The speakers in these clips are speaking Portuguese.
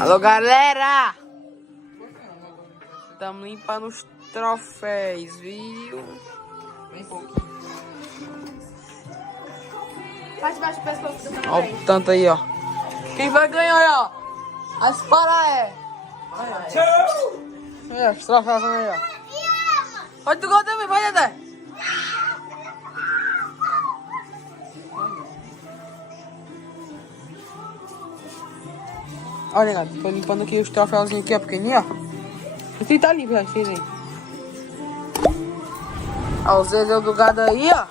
Alô, galera! Estamos limpando os troféus, viu? Bem pouquinho. Faz baixo o pescoço do Olha o tanto aí, ó. Quem vai ganhar aí, ó? As para Tchau! Os troféus aí, ó. Pode tu gol também, vai, Dedé. Olha, galera, tô limpando aqui os troféuzinhos aqui, ó, pequenininho, ó. Esse tá limpo, já, vocês aí. Ó, o Zezé do gado aí, ó.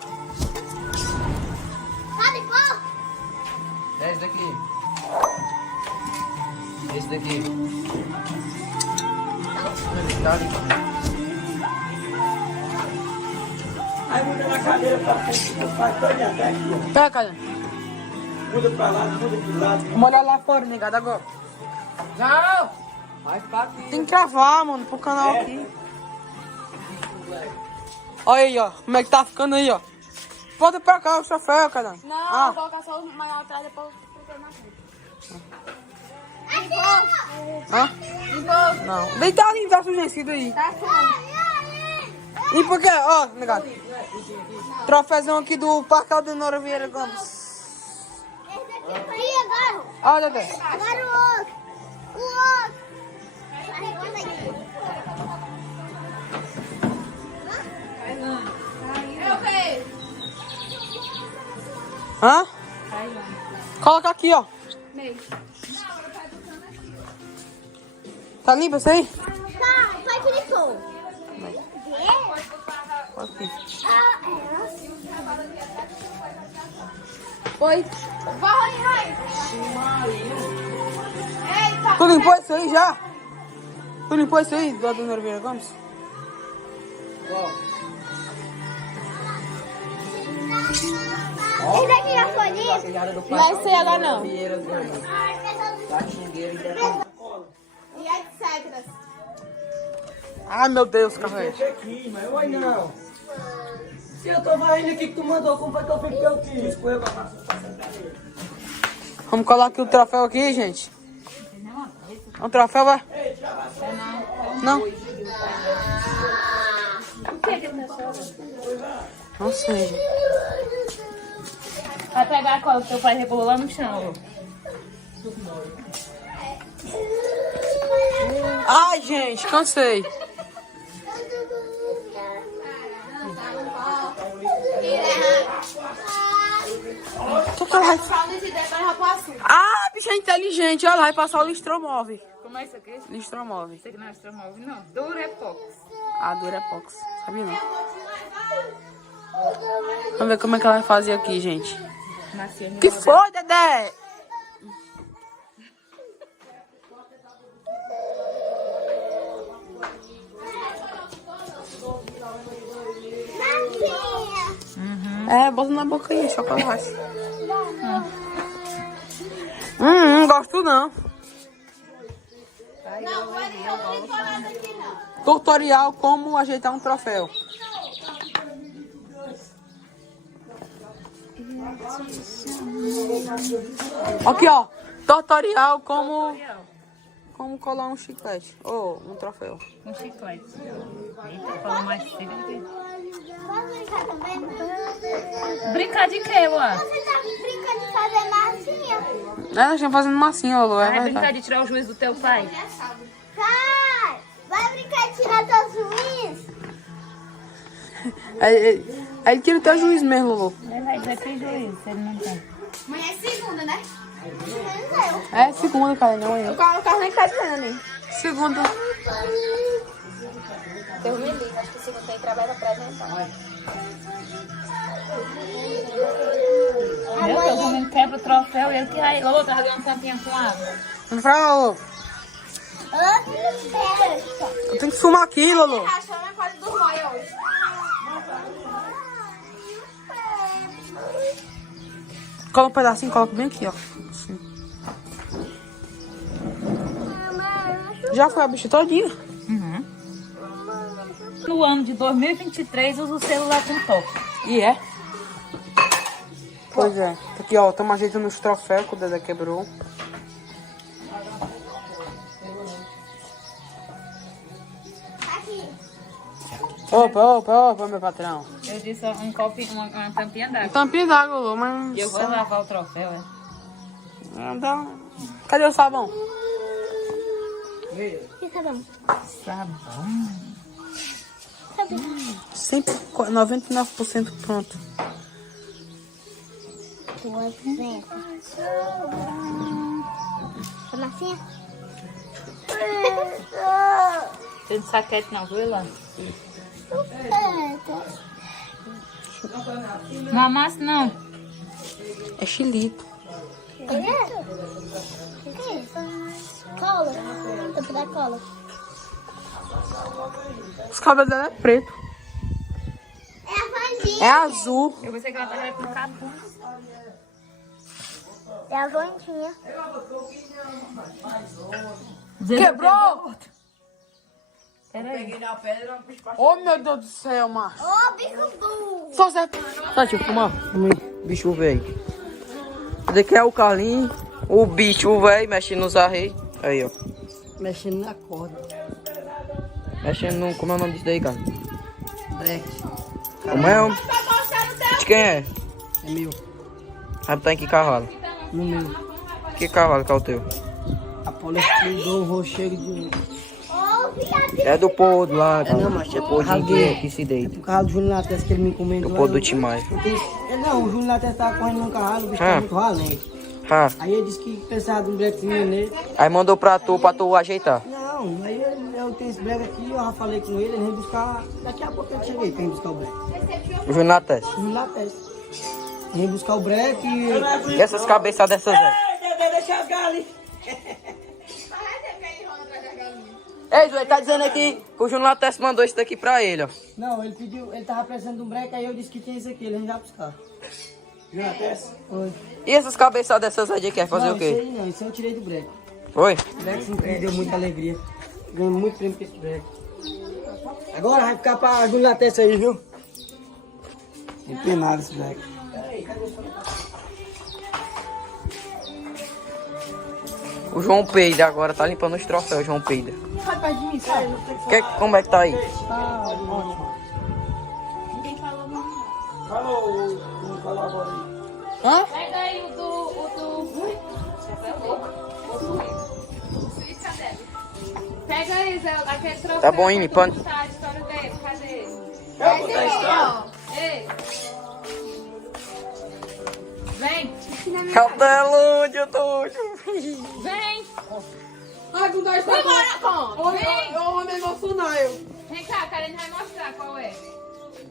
Esse daqui. Esse daqui. Aí muda na cadeira pra frente, faz toda a até aqui, ó. Pega, cara. Muda pra lá, muda pro lado. Vamos olhar lá fora, negado, agora. Não! Vai pra aqui. Tem que gravar, mano, pro canal aqui. Olha aí, ó. Como é que tá ficando aí, ó. Volta pra cá o troféu, cara. Não, vou colocar só o maior atrás, depois eu vou na frente. Hã? Não. Deita ali, tá sujecido aí. Tá fome. E por quê? Ó, negado. Troféuzão aqui do Parque Aldenora Vieira Gomes. Olha, Dedé. Agora o outro. O outro. Carregando aqui. Hã? Coloca aqui, ó. Tá limpo isso aí? Tá, pai gritou. Aqui. Oi. Vai, vai. Eita. Tu limpou isso aí já? Tu limpou isso aí do Aldenora Vieira Gomes? Esse daqui já foi lindo. Não vai ser agora não. E etc. Ai, meu Deus, caralho. Deixa aqui, mas olha não. Se eu tô varrendo aqui que tu mandou, como foi que eu fiz que eu quis? Escorreu pra passar essa cadeira. Vamos colar aqui o troféu aqui, gente. Um troféu, vai? Não? Não sei. Vai pegar a cola que teu pai rebolou lá no chão. Ai, gente, cansei. Que ela vai... Ah, bicha é inteligente. Olha, vai passar o listromóvel. Como é isso aqui? Listromóvel. Isso aqui não é estromóvel, não. Durepox. Ah, Durepox. Sabia não? Vamos ver como é que ela vai fazer aqui, gente. Que foi, Dedé? É, bota na boca aí, chocolate. Não gosto não. Tutorial como ajeitar um troféu. Aqui, ó. Tutorial como colar um chiclete. Ou um troféu. Um chiclete. Eita, fala mais cedo aqui. Posso brincar também? Brincar de quê, Luan? Você tá brincando de fazer massinha? É, nós estamos fazendo massinha, Lu. Vai brincar de tirar o juízo do teu pai? Vai brincar de tirar teu juiz? Aí ele tira o teu juiz mesmo, Lulu. Ele vai ter juízo, se ele não tem. Amanhã é segunda, né? É segunda, cara, não é eu. O carro nem tá dizendo ali. Segunda. Deus me livre, acho que segunda tem trabalho pra apresentar. Meu Deus, o menino quebra o troféu e ele que vai. Lolo, tá jogando tampinha com água. Não fala, Lulu. Eu tenho que fumar aqui, Lulu. Achou na coisa do Roy hoje. Coloca um pedacinho, coloca bem aqui, ó. Assim. Já foi a bicha todinha. No ano de 2023, usa o celular com toque. E é? Pois é. Aqui, ó, estamos ajeitando os troféus que o Dedé quebrou. Opa, meu patrão. Eu disse um copinho, uma tampinha d'água. Tampinha d'água, Lô, mas... E eu vou lavar o troféu, é? Cadê o sabão? Que sabão? Sabão. Sabão. 99% pronto. Duas vezes. Fumacinha? Tem de saquete não, viu, Elan? Não amassa não. É xilito. Cola. Tampa da cola. Os cabelos dela é preto. É a Vandinha. É azul. Eu pensei que ela tava com capuz. É a Vandinha. Quebrou! Peraí. Oh, meu Deus do céu, macho. Ô, bico burro. Só certo. Tá, deixa eu fumar. Bicho velho. Esse daqui é o Carlinho. O bicho velho mexendo nos arreios. Aí, ó. Mexendo na corda. Mexendo no... Como é o nome disso daí, cara? Break. Como é? De quem é? É meu. Vai botar em que cavalo? No meu. Que cavalo que é o teu? A polícia do rocheiro de... Ô, viado. É do Podo lá, cara. não, macho, é Podinho Raguê. que se deita. O carro do Júnior Nates que ele me encomendou. Do Podo do aí eu- Timai. Não, o Júnior Nates tava correndo num carro, o bicho tava muito ralente. Ah, Aí ele disse que precisava de um brequezinho nele. aí mandou pra tu ajeitar. Não, aí eu tenho esse breque aqui, eu já falei com ele vem buscar. Daqui a pouco eu cheguei pra ir buscar o breque. O Júnior Nates. O Júnior Nates. Vem buscar o breque e. E essas cabeças dessas aí? Deixa as galinhas. Ei, Zé, tá dizendo aqui que o Júnior Nates mandou isso daqui pra ele, ó. Não, ele pediu, ele tava precisando de um breque, aí eu disse que tinha isso aqui, ele vem já buscar. Júnior Nates? Foi. E essas cabeças dessas aí, quer fazer Não, o Isso quê? aí não, isso eu tirei do breque. Foi? O breque sim, me deu muita alegria. Ganhei muito prêmio com esse breque. Agora vai ficar pra Júnior Nates aí, viu? Empenado esse breque. O João Peida agora tá limpando os troféus, o João Peida. Sai perto de mim, sai. Como é que tá aí? Tá ótimo. Falou, falou agora aí. Hã? Pega aí o do... Pega aí, Zé, aquele troféu. Tá bom, hein, limpando? Tá, a história dele, cadê ele? Ei. Vem, Caldelão, eu tô... vem. Ai, com dois Vem embora, Tom. Vem. Eu vou me emocionar, eu. Vem cá, a Karen vai mostrar qual é.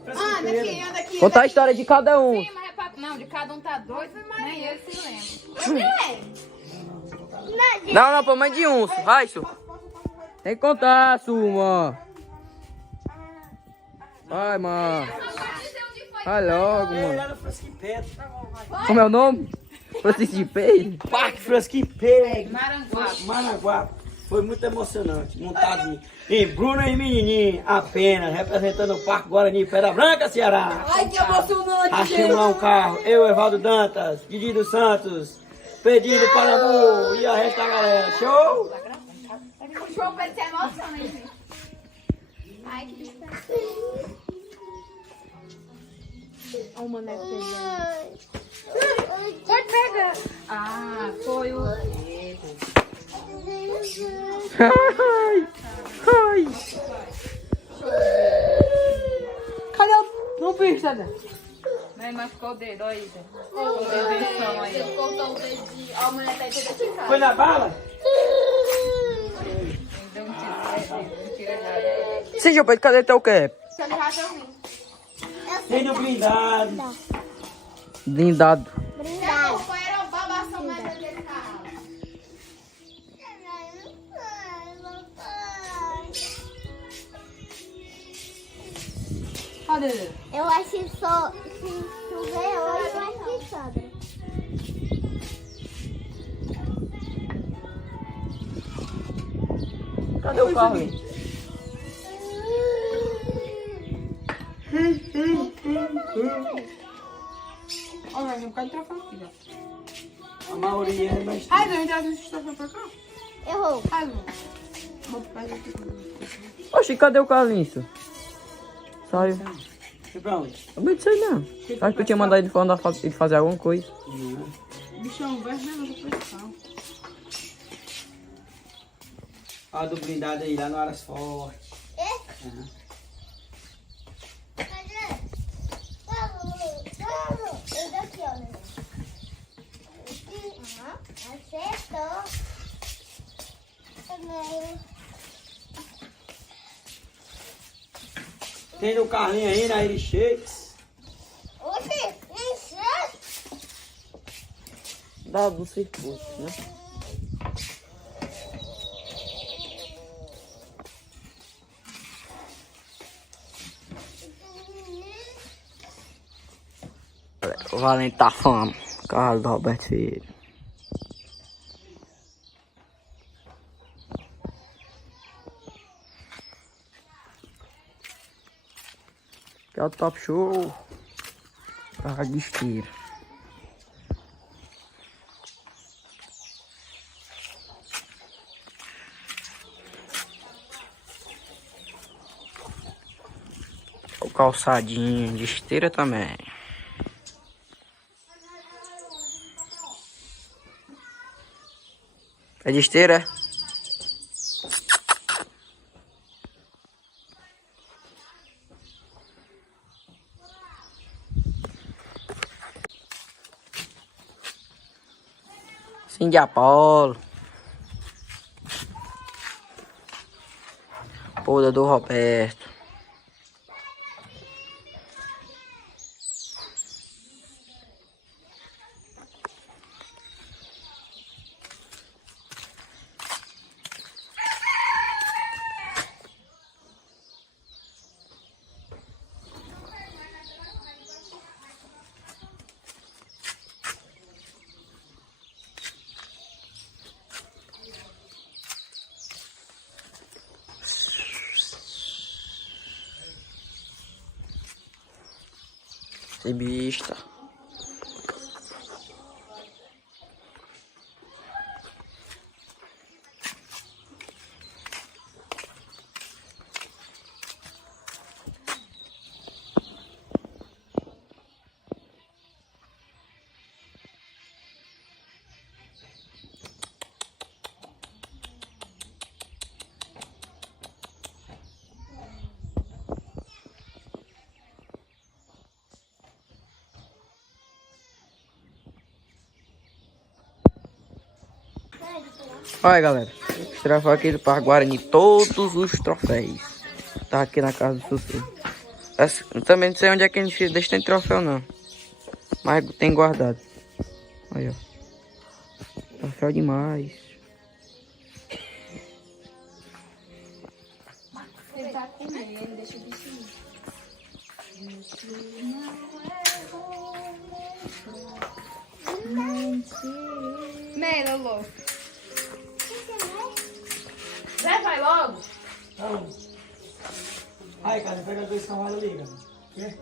Anda aqui. Contar a história de cada um. Sim, mas é pra... Não, de cada um tá doido, nem ele se lembra. Não, pô, mais de um, vai, Su. Tem que contar, Suma. Vai, mano. Vai logo, mano. Lá no Frasquinho Pedro. Como é o nome? Francisco de Peito. Parque Frasquinho Pedro. Maranguape. Managuape. Foi muito emocionante. Montado em Bruna e Menininho, apenas, representando o Parque Guarani Pedra Branca, Ceará. Ai, que emocionante, Achamos lá um carro, eu, Evaldo Dantas, Didi dos Santos, Pedrinho do Parambu e a resto da galera. Show? O João Pedro se emociona, hein? Ai, que distância. Ó, o mané Pode pegar. Ah, foi o... Ai, ai. Cadê o... Não fiz, Dedé. Não, machucou o dedo, olha aí, Zé. O dedo do chão aí, ó. Cortou o dedinho. Ó, a mulher tá aí toda ticada. Foi na bala? Deu um tiro errado. Sim, João Pedro, cadê teu cap? Você não vai dormir. Tem no blindado. Blindado. Brindado. Era o babação mais dele, cara. Cadê? Eu acho que só. Se chover hoje, vai ser sobra. Cadê o carro aí? Olha, não quero trocar aqui, ó. A maioria é mais. Ai, não, já deixa eu trocar pra cá. Errou. Ai, não. Vou pegar aqui. Oxi, cadê o Carlinhos? Saiu. Foi pra onde? Eu não sei não. Acho que eu tinha mandado ele fazer alguma coisa. Bichão, veneno do pessoal. A do blindado aí, lá no Aras Forte. Acertou. Tem no carrinho aí, na Irish Shakes. Oxi, isso. Do circuito, né? O Valente tá fome. Carlos do Roberto Filho. Que é o Top Show. Carro de esteira. O calçadinho de esteira também. É de esteira? Sim, de Apolo. Poda do Roberto. Esse bicho tá. Olha galera, mostrar aqui do Parque Guarani todos os troféus. Tá aqui na casa do Sussu. Eu também não sei onde é que a gente deixa tem troféu não. Mas tem guardado. Olha ó. Troféu demais. Ele tá comendo, ele deixa o bicho ir. Mera, louco. Zé, vai logo. Aí, cara, pega dois cavalos ali, cara. Quê?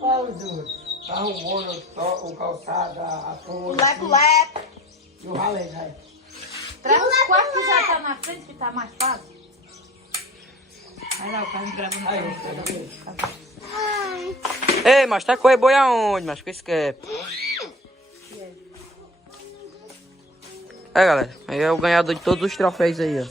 Olha os dois. Tá arrumando o calçado, a porra. Leco. E o ralé, vai. Traz os quatro que já tá na frente, que tá mais fácil. Vai lá, o carro gravando. Aí, pega ele. Ei, mas tá com boi aonde? Mas que isso que é? É galera, aí é o ganhador de todos os troféus aí, ó.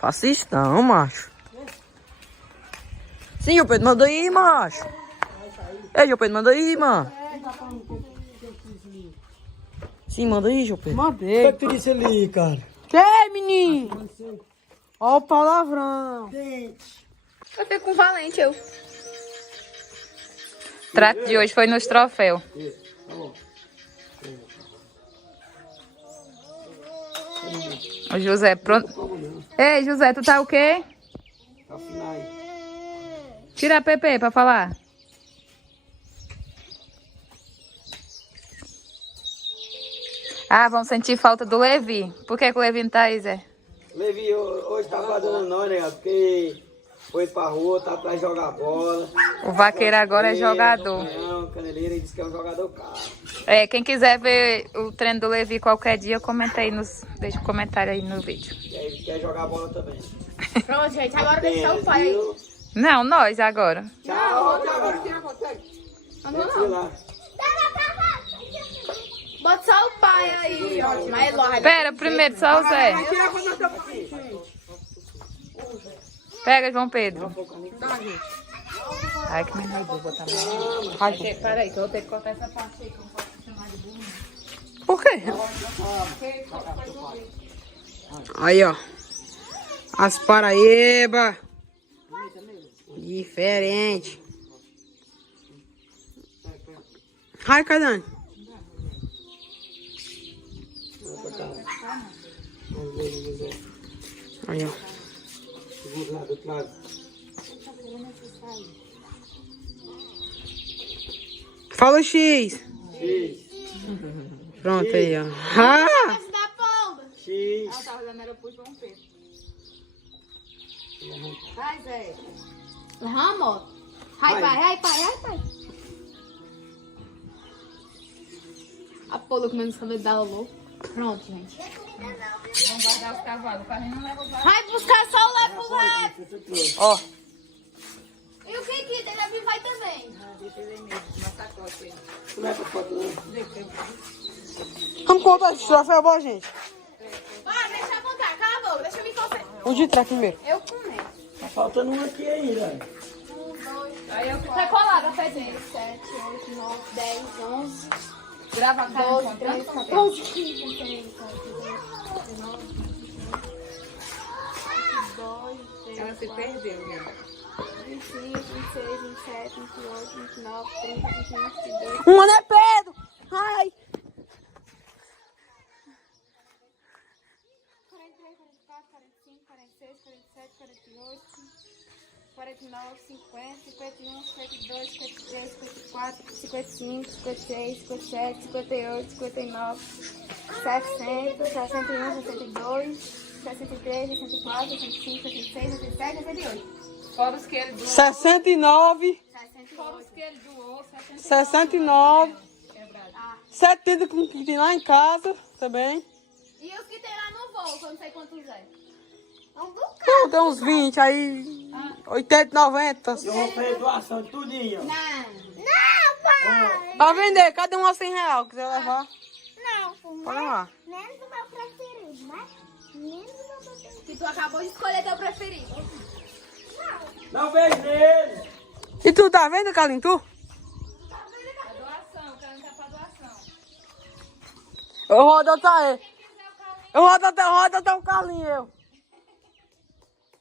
Faça isso não, macho. Sim, João Pedro, manda aí, macho. Ei, João Pedro, manda aí, mano. Sim, manda aí, João Pedro. O que tu disse ali, cara? Que, menino? Ó o palavrão. Eu fico com o Valente, eu. O trato de hoje foi nos troféus. O José, pronto. Ei, José, tu tá o quê? Tá final aí. Tira a Pepe pra falar. Ah, vamos sentir falta do Levi. Por que o Levi não tá aí, Zé? Levi hoje tá guardando nós, né? Porque foi pra rua, tá pra jogar bola. O vaqueiro agora é jogador. Não, João Caneleira e disse que é um jogador caro. Quem quiser ver o treino do Levi qualquer dia, comenta aí deixa um comentário aí no vídeo. E aí ele quer jogar bola também. Pronto, gente. Agora deixa o pai aí. Viu? Não, nós agora. Tchau, agora quem consegue? Vamos lá. Bota só o pai aí, ó. Vai logo. Pera, primeiro só o Zé. Pega, João Pedro. Ai, que menino vou botar mais. Peraí, que eu vou ter que cortar essa parte aí, que eu não posso chamar de burro. Por quê? Aí, ó. As Paraíba. Diferente. Ai, Cadane. Aí, ó. Vamos lá, do outro lado. Fala o X. X. Pronto, aí, ó. Ah! Essa da pomba. X. Ela tava dando era pro João Pedro. Vai, Zé. Vamos. Ai, pai. A Polo comendo os cabelos da Lolo. Pronto, gente. Vamos guardar os cavalos. O carrinho não leva o Vai buscar só o lepo. Ó. E o que tem? Levi vai também. Não é pra foto, não. Vamos contar esse troféu, bom, gente. Vai, deixa eu contar. Cala a boca. Deixa eu me concentrar. O de trás primeiro. Eu começo. Tá faltando um aqui ainda. 1, 2, Aí eu Vai colar, tá fedendo. 7, 8, 9, 10, 11, grava a cara 12, encontrando 13, com 14, 15, 16, 19, 22, Ela se perdeu, né? 25, 26, 27, 28, 29, 30, 31, 32. Um ano é Pedro. Ai. 43, 44, 45, 46, 47, 48, 49, 50, 51, 52, 53, 54, 55, 56, 57, 58, 59, 60, 61, 62, 63, 64, 65, 66, 67, 68. Fora os que ele doou. 69. Fora os que ele doou. 69. 70 com que tem lá em casa também. E os que tem lá no voo, que eu não sei quantos é. É um bocado. Não, tem uns 20 aí. 80, 90. Eu vou fazer doação de tudinho. Não, pai. Pra vender, cada um a 100 reais. Quiser levar, Não, pode levar. menos o meu preferido, mas menos o meu preferido. Que tu acabou de escolher teu preferido. Não vejo nele. E tu tá vendo, Carlinhos? Tu? A doação, o cara não tá pra doação. Eu vou adotar ele. Eu vou adotar o Carlinhos, eu.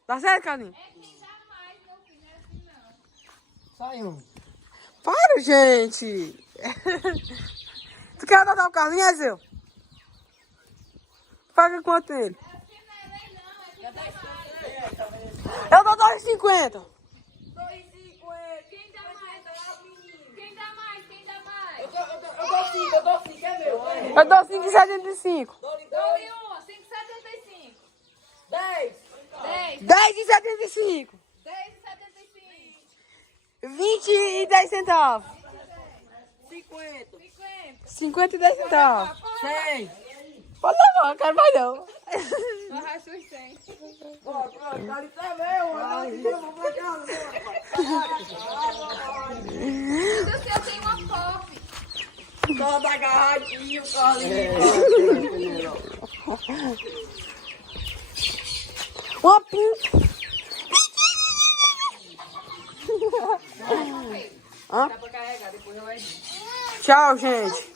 Tá certo, Carlinhos? Sai um. Para, gente. Tu quer adotar o Carlinhos, é seu? Paga quanto ele? Eu dou 2,50. Quem dá mais? Quem dá mais? Quem dá mais? Eu dou 5, é meu. Eu dou 5,75. Dou-lhe uma, 5,75. 10. 10,75. 10,75. 20 e 10 centavos. 50. 50 e 10 centavos. 100. Pode levar, cara, vai não. Não racha os 100. Ó, Carlinhos é meu. Eu vou pra casa. Eu tenho uma pop. Só da garrafinha, Carlinhos. Uma pinta. Hã? Dá pra carregar, depois eu edito. Tchau, gente.